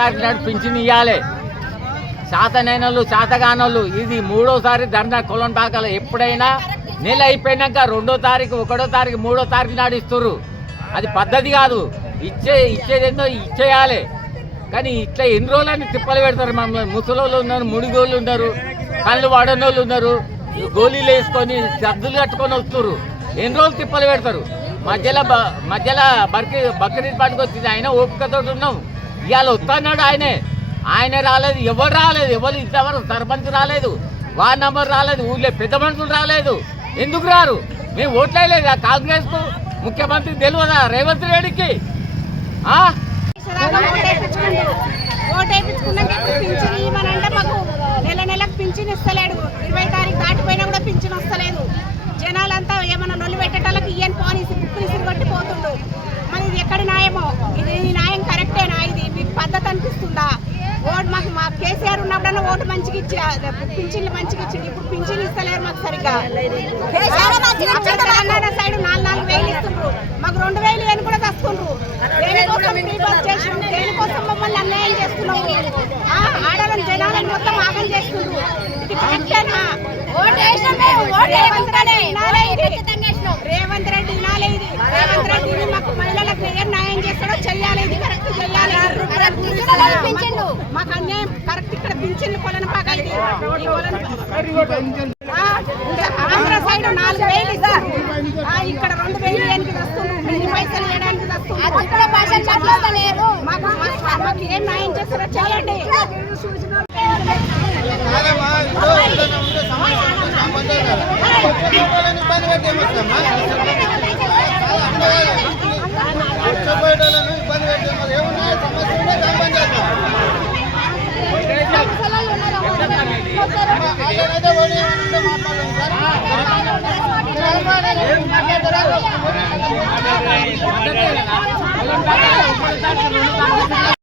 తారీఖు నాడు పింఛన్ ఇవ్వాలి. శాతనైన వాళ్ళు శాతగానోళ్ళు ఇది 3వ సారి ధర్నా కొలను పాకాలి. ఎప్పుడైనా నెల అయిపోయినాక 2వ తారీఖు 1వ తారీఖు 3వ తారీఖు నాడు ఇస్తారు. అది పద్ధతి కాదు. ఇచ్చేదేందో ఇచ్చేయాలి. కానీ ఇట్లా ఎన్ని రోజులని తిప్పలు పెడతారు. మమ్మల్ని ముసలోళ్ళు ఉన్నారు, ముడిగోళ్ళు ఉన్నారు, కళ్ళు వాడనోళ్ళు ఉన్నారు, గోళీలు వేసుకొని సర్దులు కట్టుకొని వస్తారు. ఎన్ని రోజులు తిప్పలు పెడతారు. మధ్యలో బక్రీద్ పండుగ వచ్చింది. ఆయన ఓపికతో ఉన్నాం. ఇవాళ వస్తున్నాడు ఆయన రాలేదు. ఎవరు రాలేదు. ఎవరు ఇంతవరకు సర్పంచ్ రాలేదు, వార్డు నంబర్ రాలేదు, ఊళ్ళో పెద్ద మనుషులు రాలేదు. ఎందుకు రారు? మేము ఓట్లేలేదు కాంగ్రెస్కు. ముఖ్యమంత్రి తెలియదా రేవంత్ రెడ్డికి? ఓటేపించుకున్నాక పింఛన్ ఇవ్వమంటే మాకు నెలకు పింఛన్ ఇస్తలేడు. 20 తారీఖు దాటిపోయినా కూడా పింఛన్ వస్తలేదు. జనాలంతా ఏమన్నా నొల్లి పెట్టేటాలకు ఇయ్యని పోనీసి బుక్కులు కొట్టి పోతుండు. మరి ఇది ఎక్కడి న్యాయమో? ఇది న్యాయం కరెక్టేనా? ఇది మీకు పద్ధతి అనిపిస్తుందా? ఓటు మా కేసీఆర్ ఉన్నప్పుడన్నా ఓటు మంచిగా ఇచ్చి పింఛన్లు మంచిగా ఇచ్చింది. ఇప్పుడు పింఛన్లు ఇస్తలేరు మాకు సరిగ్గా. తెలంగాణ సైడ్ 4,000 ఇస్తుండ్రు, మాకు 2,000 అని కూడా వస్తుండ్రు. దేనికోసం మమ్మల్ని అన్యాయం చేస్తున్నావు? ఆడవాళ్ళని జనాలను మొత్తం ఆగం చేస్తుండ్రు. ఇది కరెక్టేనా? రేవంత్ రెడ్డి వినాలి. ఇది రేవంత్ రెడ్డి మాకు మహిళలకు ఏం న్యాయం చేస్తాడో చెయ్యాలి. ఇది కరెక్ట్ చెయ్యాలి. మాకు అన్యాయం కరెక్ట్. ఇక్కడ పింఛన్లు కొలను పాక ఆంధ్ర సైడ్ 4,000 ఇస్తారు. ఇక్కడ 2,000 ఎనికి వస్తుంది. ఇన్ని పైసలు వేయడానికి వస్తుంది. మాకు ఏం న్యాయం చేస్తారో చేయండి.